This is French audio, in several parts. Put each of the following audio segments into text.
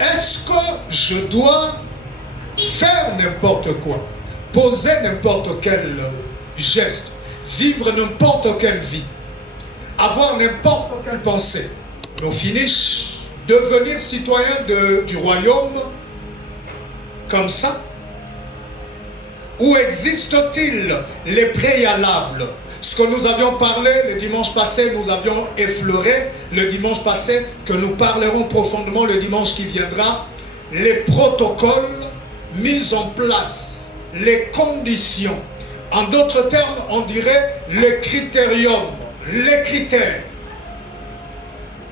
Est-ce que je dois faire n'importe quoi, poser n'importe quel geste, vivre n'importe quelle vie, avoir n'importe quelle pensée, no finish, devenir citoyen du royaume comme ça? Où existe-t-il les préalables? Ce que nous avions parlé le dimanche passé, nous avions effleuré le dimanche passé, que nous parlerons profondément le dimanche qui viendra, les protocoles mis en place, les conditions. En d'autres termes, on dirait le critérium, les critères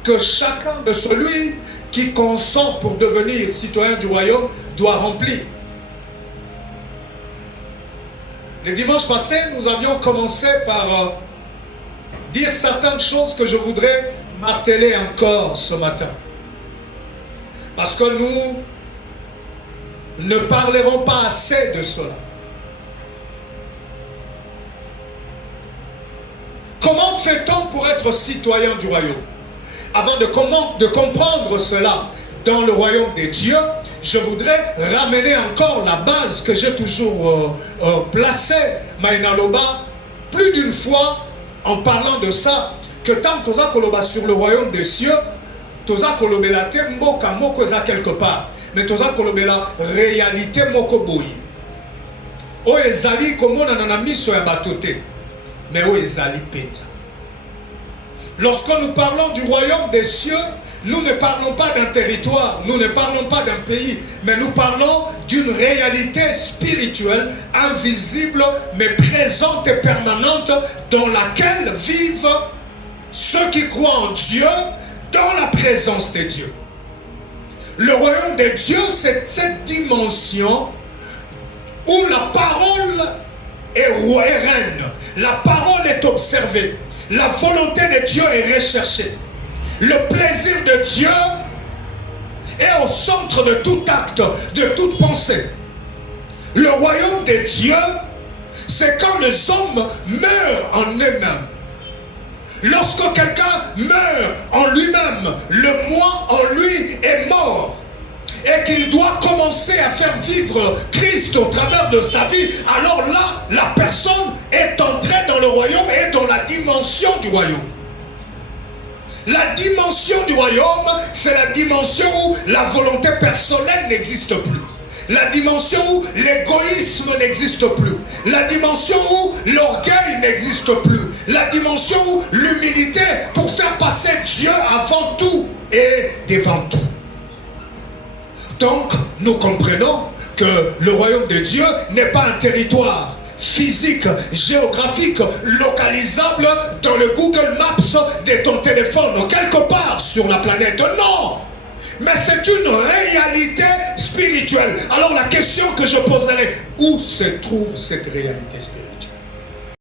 que chacun de celui qui consent pour devenir citoyen du royaume doit remplir. Le dimanche passé, nous avions commencé par dire certaines choses que je voudrais marteler encore ce matin. Parce que nous ne parlerons pas assez de cela. Comment fait-on pour être citoyen du royaume? Avant de comprendre cela dans le royaume des dieux, je voudrais ramener encore la base que j'ai toujours placée, Maïnaloba, plus d'une fois en parlant de ça, que tant Toza Koloba sur le royaume des cieux, Toza Kolobela te mboka moko eza quelque part, mais Toza Kolobela réalité moko boyi. O ezali komona na miso ya batote, mais o ezali penza. Lorsque nous parlons du royaume des cieux, nous ne parlons pas d'un territoire, nous ne parlons pas d'un pays, mais nous parlons d'une réalité spirituelle, invisible, mais présente et permanente, dans laquelle vivent ceux qui croient en Dieu, dans la présence de Dieu. Le royaume de Dieu, c'est cette dimension où la parole est reine, la parole est observée, la volonté de Dieu est recherchée. Le plaisir de Dieu est au centre de tout acte, de toute pensée. Le royaume de Dieu, c'est quand les hommes meurent en eux-mêmes. Lorsque quelqu'un meurt en lui-même, le moi en lui est mort. Et qu'il doit commencer à faire vivre Christ au travers de sa vie, alors là, la personne est entrée dans le royaume et dans la dimension du royaume. La dimension du royaume, c'est la dimension où la volonté personnelle n'existe plus. La dimension où l'égoïsme n'existe plus. La dimension où l'orgueil n'existe plus. La dimension où l'humilité pour faire passer Dieu avant tout et devant tout. Donc, nous comprenons que le royaume de Dieu n'est pas un territoire physique, géographique, localisable dans le Google Maps de ton téléphone, quelque part sur la planète. Non! Mais c'est une réalité spirituelle. Alors la question que je poserai, où se trouve cette réalité spirituelle?